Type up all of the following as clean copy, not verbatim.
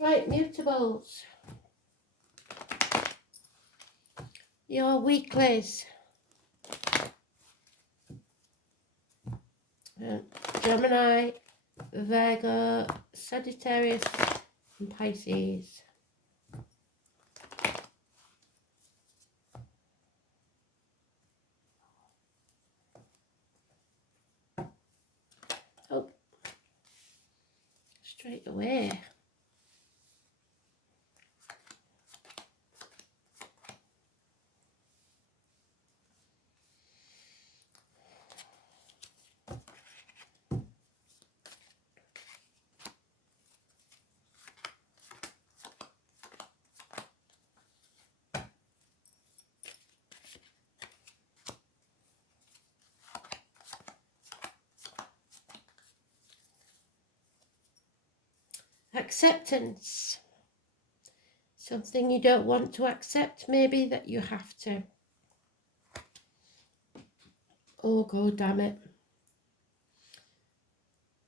Right, mutables. Your weeklies. Gemini, Virgo, Sagittarius, and Pisces. Oh, straight away. Acceptance. Something you don't want to accept, maybe that you have to. Oh, God damn it.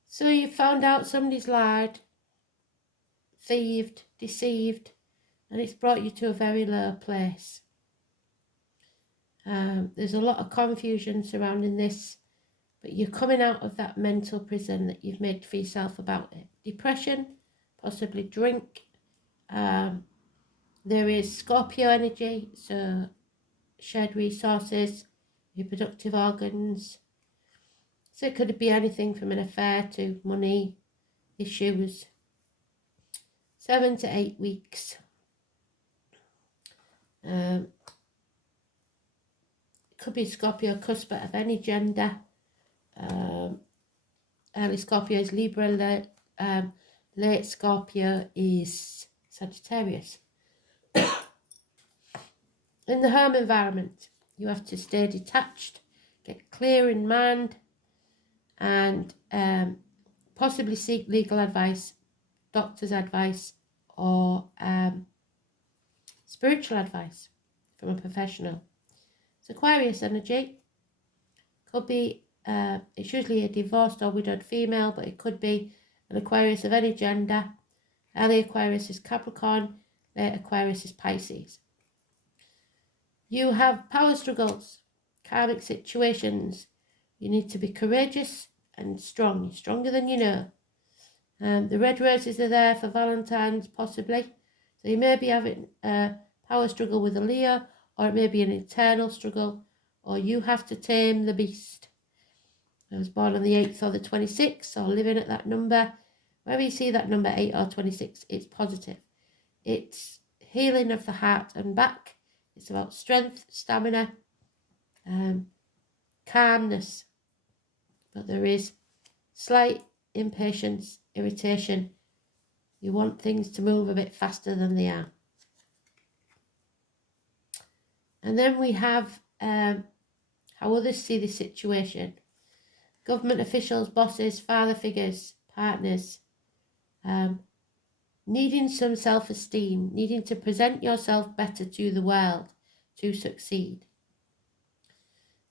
So you found out somebody's lied, thieved, deceived, and it's brought you to a very low place. There's a lot of confusion surrounding this, but you're coming out of that mental prison that you've made for yourself about it. Depression, possibly drink. There is Scorpio energy, so shared resources, reproductive organs. So it could be anything from an affair to money issues. 7 to 8 weeks. It could be Scorpio cusp of any gender. Early Scorpio is Libra, late Scorpio is Sagittarius. In the home environment, you have to stay detached, get clear in mind, and possibly seek legal advice, doctor's advice, or spiritual advice from a professional. It's Aquarius energy. Could be, it's usually a divorced or widowed female, but it could be an Aquarius of any gender. Early Aquarius is Capricorn, late Aquarius is Pisces. You have power struggles, karmic situations. You need to be courageous and strong. You're stronger than you know. The red roses are there for Valentine's, possibly. So you may be having a power struggle with a Leo, or it may be an internal struggle, or you have to tame the beast. I was born on the 8th or the 26th, or living at that number. Wherever you see that number 8 or 26, it's positive. It's healing of the heart and back. It's about strength, stamina, calmness. But there is slight impatience, irritation. You want things to move a bit faster than they are. And then we have how others see the situation. Government officials, bosses, father figures, partners, needing some self-esteem, needing to present yourself better to the world to succeed.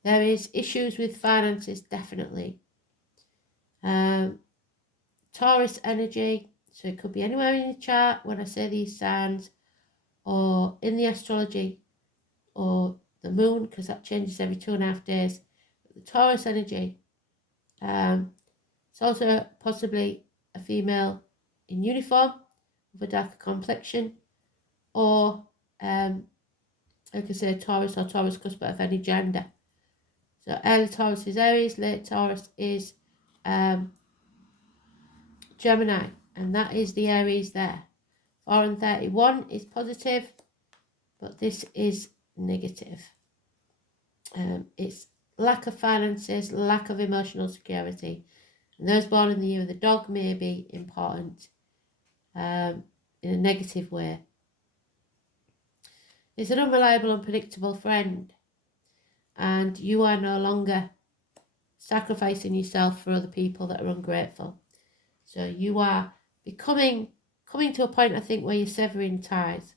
There is issues with finances, definitely. Taurus energy, so it could be anywhere in your chart when I say these signs, or in the astrology, or the moon, because that changes every 2.5 days. The Taurus energy, it's also possibly a female in uniform with a darker complexion, or like I say, Taurus or Taurus cusp of any gender. So early Taurus is Aries, late Taurus is Gemini, and that is the Aries there. 4 and 31 is positive, but this is negative. It's lack of finances, lack of emotional security. And those born in the year of the dog may be important in a negative way. It's an unreliable, unpredictable friend, and you are no longer sacrificing yourself for other people that are ungrateful. So you are coming to a point, I think, where you're severing ties.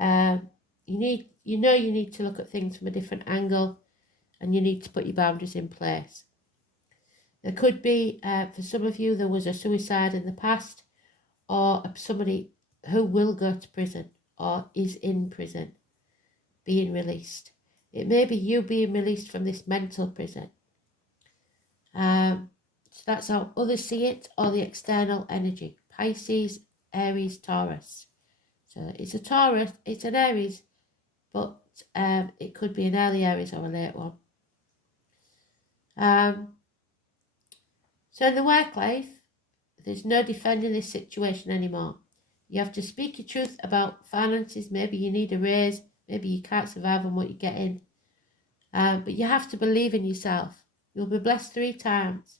You need to look at things from a different angle, and you need to put your boundaries in place. There could be, for some of you, there was a suicide in the past, or somebody who will go to prison or is in prison being released. It may be you being released from this mental prison. So that's how others see it, or the external energy. Pisces, Aries, Taurus. So it's a Taurus, it's an Aries, but it could be an early Aries or a late one. So in the work life, there's no defending this situation anymore. You have to speak your truth about finances. Maybe you need a raise. Maybe you can't survive on what you're getting. But you have to believe in yourself. You'll be blessed 3 times.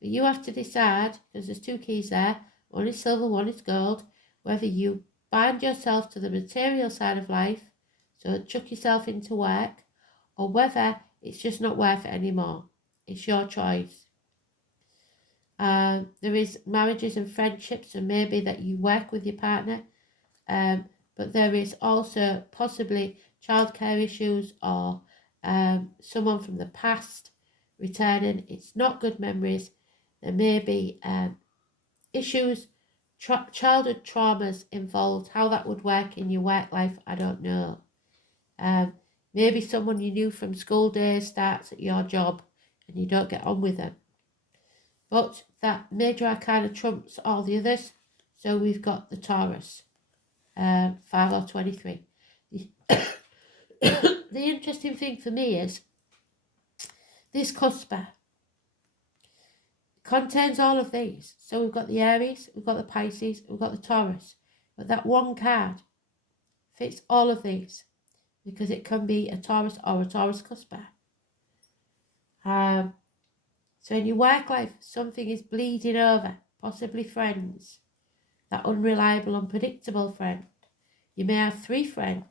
But you have to decide, because there's 2 keys there. One is silver, one is gold. Whether you bind yourself to the material side of life, so chuck yourself into work, or whether it's just not worth it anymore. It's your choice. There is marriages and friendships, so maybe that you work with your partner, but there is also possibly childcare issues or someone from the past returning. It's not good memories. There may be issues, childhood traumas involved. How that would work in your work life, I don't know. Maybe someone you knew from school days starts at your job and you don't get on with them. But that major arcana trumps all the others. So we've got the Taurus, 5 or 23. The interesting thing for me is this cusper contains all of these. So we've got the Aries, we've got the Pisces, we've got the Taurus. But that one card fits all of these because it can be a Taurus or a Taurus cusper. So in your work life, something is bleeding over, possibly friends, that unreliable, unpredictable friend. You may have 3 friends.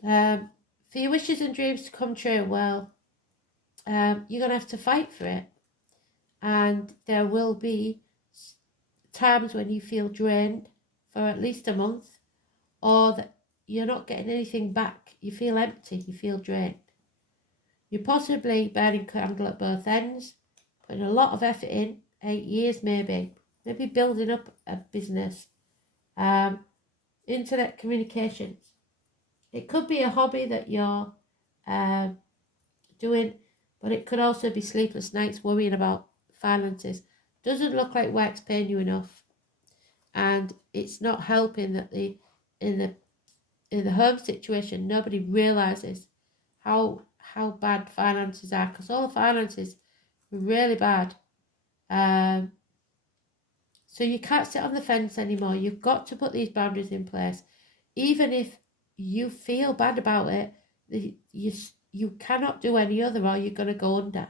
For your wishes and dreams to come true, well, you're going to have to fight for it. And there will be times when you feel drained for at least a month, or that you're not getting anything back. You feel empty, you feel drained. You're possibly burning candle at both ends, putting a lot of effort in, 8 years maybe building up a business, internet communications. It could be a hobby that you're doing, but it could also be sleepless nights worrying about finances. Doesn't look like work's paying you enough, and it's not helping that in the home situation nobody realizes how bad finances are, because all the finances are really bad. So you can't sit on the fence anymore. You've got to put these boundaries in place. Even if you feel bad about it, you cannot do any other, or you're going to go under.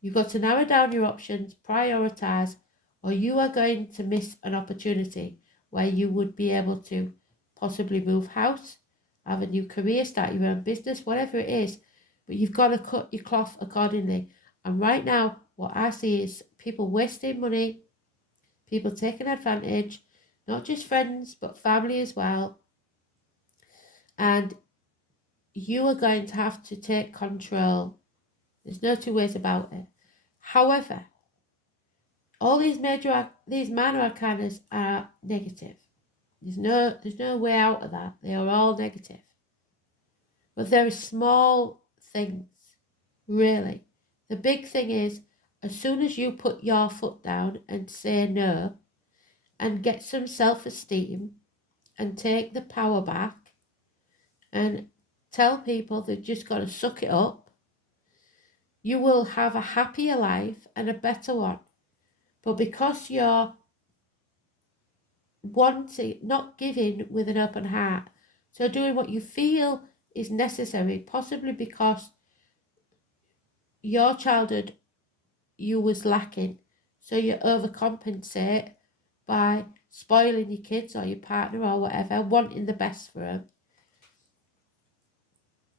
You've got to narrow down your options, prioritise, or you are going to miss an opportunity where you would be able to possibly move house, have a new career, start your own business, whatever it is. But you've got to cut your cloth accordingly. And right now, what I see is people wasting money, people taking advantage, not just friends, but family as well. And you are going to have to take control. There's no 2 ways about it. However, all these minor arcanas are negative. There's no way out of that. They are all negative. But there are small things, really. The big thing is, as soon as you put your foot down and say no, and get some self-esteem, and take the power back, and tell people they've just got to suck it up, you will have a happier life and a better one. But because you're wanting, not giving with an open heart, so doing what you feel is necessary, possibly because your childhood you was lacking, so you overcompensate by spoiling your kids or your partner or whatever, wanting the best for them.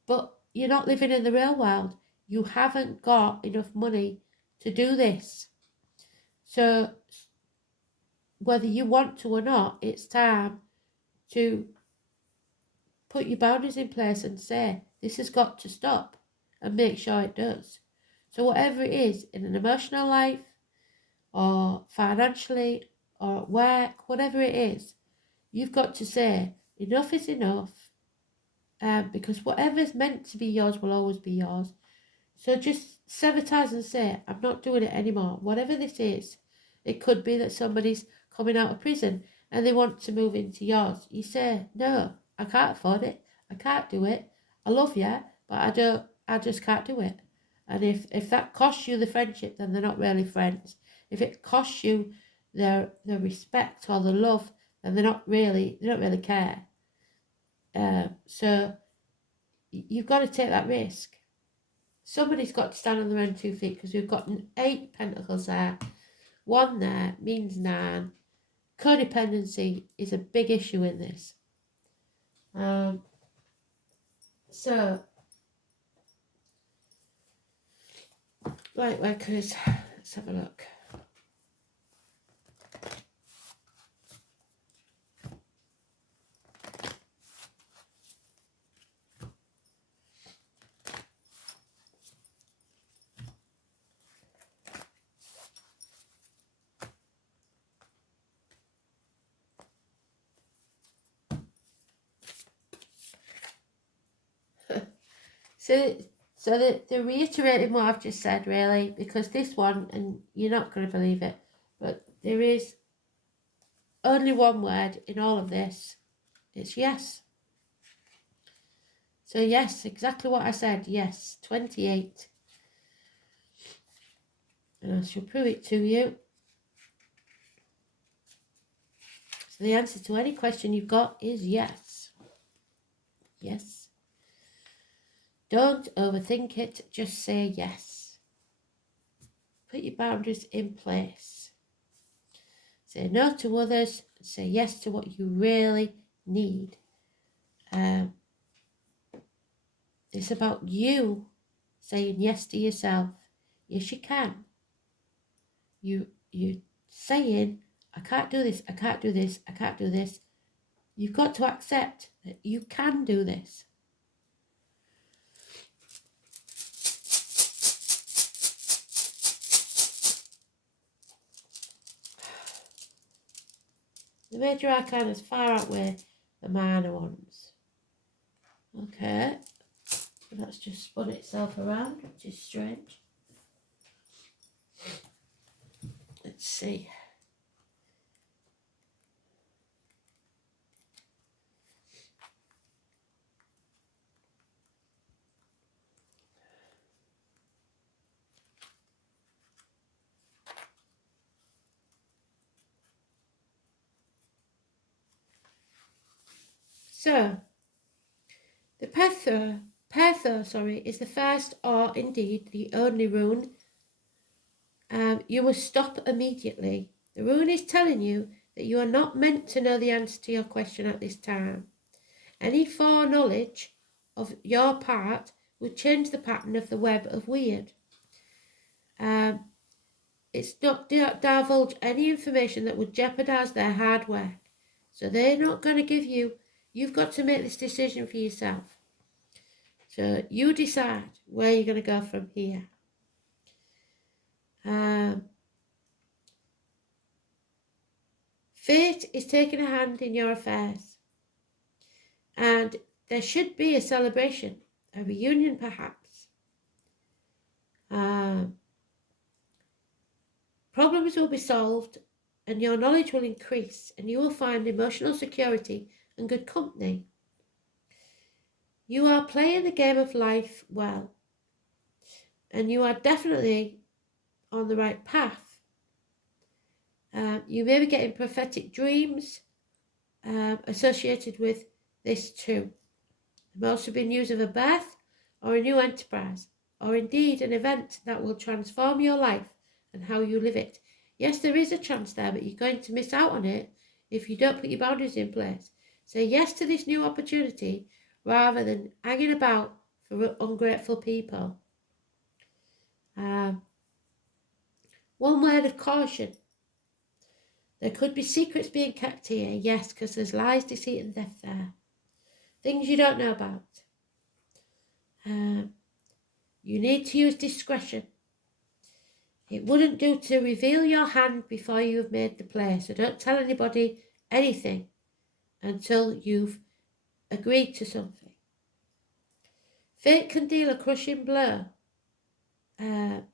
But you're not living in the real world. You haven't got enough money to do this. So whether you want to or not, it's time to put your boundaries in place and say, this has got to stop, and make sure it does. So whatever it is, in an emotional life or financially, or at work, whatever it is, you've got to say, enough is enough, because whatever's meant to be yours will always be yours. So just sever ties and say, I'm not doing it anymore. Whatever this is, it could be that somebody's coming out of prison and they want to move into yours. You say, no, I can't afford it. I can't do it. I love you, but I just can't do it. And if that costs you the friendship, then they're not really friends. If it costs you the respect or the love, then they don't really care. So you've got to take that risk. Somebody's got to stand on their own 2 feet, because we've got an 8 pentacles there. 1 there means 9. Codependency is a big issue in this. So, light workers, let's have a look. So they're reiterating what I've just said, really, because this one, and you're not going to believe it, but there is only one word in all of this. It's yes. So yes, exactly what I said, yes, 28. And I shall prove it to you. So the answer to any question you've got is yes. Yes. Don't overthink it, just say yes. Put your boundaries in place. Say no to others, say yes to what you really need. It's about you saying yes to yourself. Yes, you can. You saying, I can't do this, I can't do this, I can't do this. You've got to accept that you can do this. The major arcanas far outweigh the minor ones. Okay, that's just spun itself around, which is strange. Let's see. So, the Petho, is the first or indeed the only rune. You must stop immediately. The rune is telling you that you are not meant to know the answer to your question at this time. Any foreknowledge of your part would change the pattern of the web of weird. It's not divulge any information that would jeopardize their hard work. So they're not going to give you, you've got to make this decision for yourself. So you decide where you're going to go from here. Fate is taking a hand in your affairs. And there should be a celebration, a reunion perhaps. Problems will be solved and your knowledge will increase and you will find emotional security and good company. You are playing the game of life well, and you are definitely on the right path. You may be getting prophetic dreams associated with this too. There may also be news of a birth or a new enterprise, or indeed an event that will transform your life and how you live it. Yes, there is a chance there, but you're going to miss out on it if you don't put your boundaries in place. Say yes to this new opportunity rather than hanging about for ungrateful people. One word of caution. There could be secrets being kept here, yes, because there's lies, deceit and theft there. Things you don't know about. You need to use discretion. It wouldn't do to reveal your hand before you have made the play. So don't tell anybody anything until you've agreed to something. Fate can deal a crushing blow. And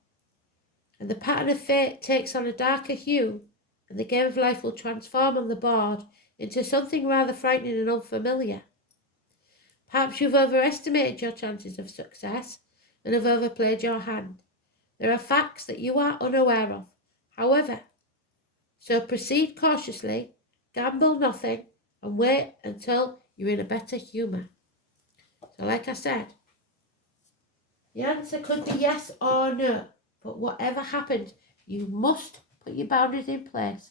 the pattern of fate takes on a darker hue, and the game of life will transform on the board into something rather frightening and unfamiliar. Perhaps you've overestimated your chances of success and have overplayed your hand. There are facts that you are unaware of, however, so proceed cautiously, gamble nothing, and wait until you're in a better humour. So like I said, the answer could be yes or no, but whatever happens, you must put your boundaries in place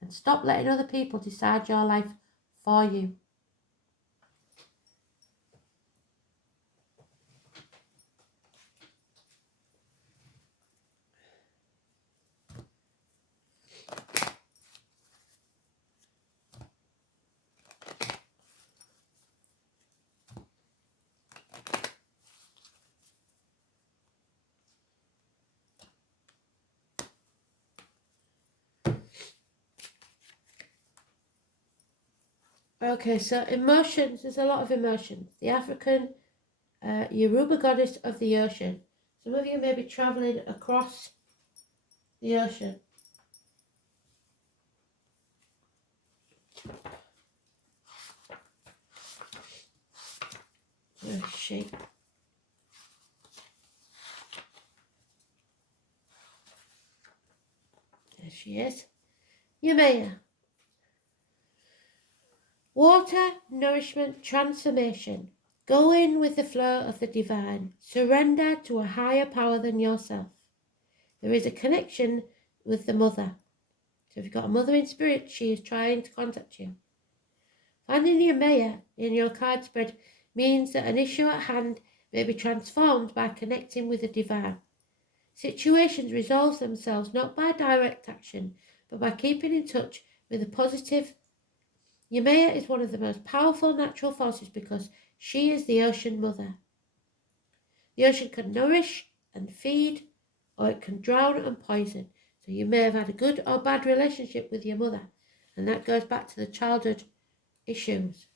and stop letting other people decide your life for you. Okay, so emotions, there's a lot of emotions. The African Yoruba goddess of the ocean. Some of you may be travelling across the ocean. Where is she? There she is. Yumea. Water, nourishment, transformation. Go in with the flow of the divine. Surrender to a higher power than yourself. There is a connection with the mother. So if you've got a mother in spirit, she is trying to contact you. Finding the Yumea in your card spread means that an issue at hand may be transformed by connecting with the divine. Situations resolve themselves not by direct action, but by keeping in touch with the positive. Yumea is one of the most powerful natural forces because she is the ocean mother. The ocean can nourish and feed, or it can drown and poison. So you may have had a good or bad relationship with your mother, and that goes back to the childhood issues.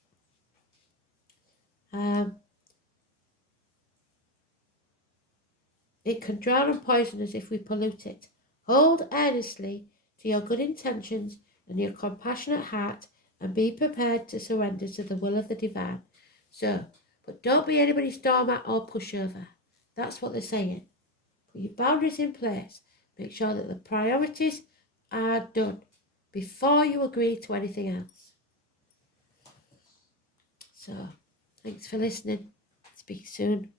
It can drown and poison us if we pollute it. Hold earnestly to your good intentions and your compassionate heart, and be prepared to surrender to the will of the divine. So, but don't be anybody's doormat or pushover. That's what they're saying. Put your boundaries in place. Make sure that the priorities are done before you agree to anything else. So, thanks for listening. Speak soon.